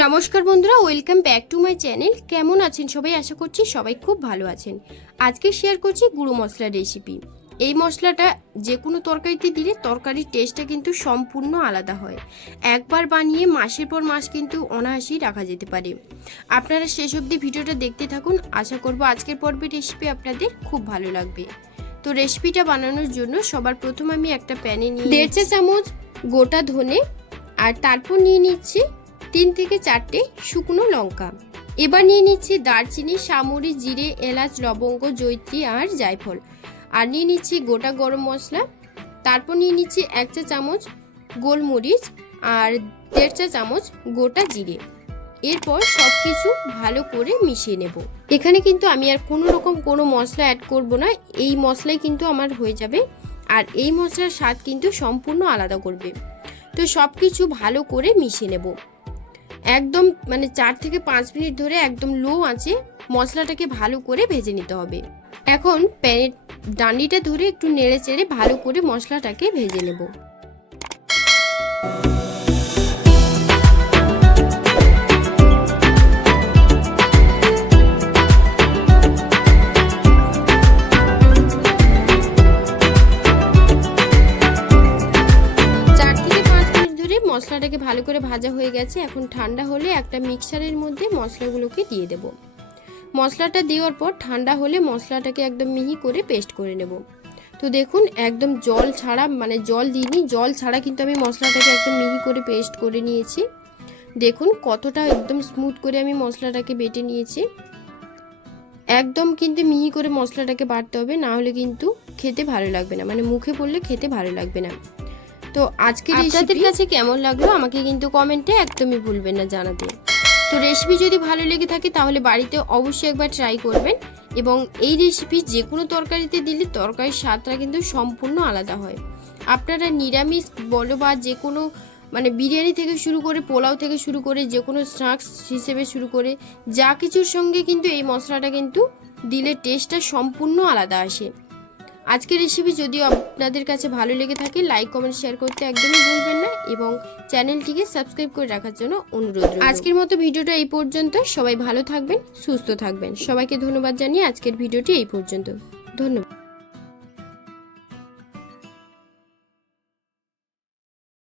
নমস্কার বন্ধুরা welcome back to my channel. কেমন আছেন সবাই? আশা করছি সবাই খুব ভালো আছেন। আজকে শেয়ার করছি গুঁড়ো মশলার রেসিপি এই মশলাটা যে কোনো তরকারিতে দিলে তরকারির টেস্টটা কিন্তু সম্পূর্ণ আলাদা হয়। একবার বানিয়ে মাসের পর মাস কিন্তু অনায়াসেই রাখা যেতে পারে। আপনারা শেষ অবধি ভিডিওটা দেখতে থাকুন। আশা করব আজকের পর্বের রেসিপি আপনাদের খুব ভালো লাগবে। তো রেসিপিটা বানানোর জন্য সবার প্রথম আমি একটা প্যানে নিয়ে দেড় চা চামচ গোটা ধনে আর তারপর নিয়ে নিচ্ছি তিন থেকে চারটে শুকনো লঙ্কা। এবার নিয়ে নিচ্ছি দারচিনি, সামরি, জিরে, এলাচ, লবঙ্গ জৈত্রী আর জায়ফল। আর নিয়ে নিচ্ছি গোটা গরম মশলা। তারপর নিয়ে নিচ্ছি এক চা চামচ গোলমরিচ আর দেড় চা চামচ গোটা জিরে। এরপর সব কিছু ভালো করে মিশিয়ে নেব। এখানে কিন্তু আমি আর কোনো রকম কোনো মশলা অ্যাড করব না। এই মশলাই কিন্তু আমার হয়ে যাবে। আর এই মশলার স্বাদ কিন্তু সম্পূর্ণ আলাদা করবে। তো সব কিছু ভালো করে মিশিয়ে নেব। একদম মানে চার থেকে পাঁচ মিনিট ধরে একদম লো আছে মশলাটাকে ভালো করে ভেজে নিতে হবে। এখন প্যানের ডান্ডিটা ধরে একটু নেড়ে চেড়ে ভালো করে মশলাটাকে ভেজে নেব। মশলাটাকে ভালো করে ভাজা হয়ে গেছে। এখন ঠান্ডা হলে একটা মিক্সারের মধ্যে মশলাগুলোকে দিয়ে দেব। মশলাটা দেওয়ার পর ঠান্ডা হলে মশলাটাকে একদম মিহি করে পেস্ট করে নেব। তো দেখুন, একদম জল ছাড়া মানে জল দিইনি, জল ছাড়া কিন্তু আমি মশলাটাকে একদম মিহি করে পেস্ট করে নিয়েছি। দেখুন কতটা একদম স্মুথ করে আমি মশলাটাকে বেটে নিয়েছি। একদম কিন্তু মিহি করে মশলাটাকে বাটতে হবে, না হলে কিন্তু খেতে ভালো লাগবে না। মানে মুখে পড়লে খেতে ভালো লাগবে না। তো আজকে আপনাদের কাছে কেমন লাগল? আমাকে কিন্তু কমেন্টে একদমই ভুলবেন না জানাতে। তো রেসিপি যদি ভালো লেগে থাকে তাহলে বাড়িতে অবশ্যই একবার ট্রাই করবেন এবং এই রেসিপি যে কোনো তরকারিতে দিলে তরকারির স্বাদটা কিন্তু সম্পূর্ণ আলাদা হয়। আপনারা নিরামিষ বলো বা যে কোনো মানে বিরিয়ানি থেকে শুরু করে পোলাও থেকে শুরু করে যে কোনো স্ন্যাক্স হিসেবে শুরু করে যা কিছুর সঙ্গে কিন্তু এই মশলাটা কিন্তু দিলে টেস্টটা সম্পূর্ণ আলাদা আসে। আজকের রেসিপি যদি আপনাদের কাছে ভালো লেগে থাকে লাইক কমেন্ট শেয়ার করতে একদমই ভুলবেন না এবং চ্যানেলটিকে সাবস্ক্রাইব করে রাখার জন্য অনুরোধ আজকের মতো ভিডিওটা এই পর্যন্ত। সবাই ভালো থাকবেন, সুস্থ থাকবেন। সবাইকে ধন্যবাদ জানিয়ে আজকের ভিডিওটি এই পর্যন্ত। ধন্যবাদ।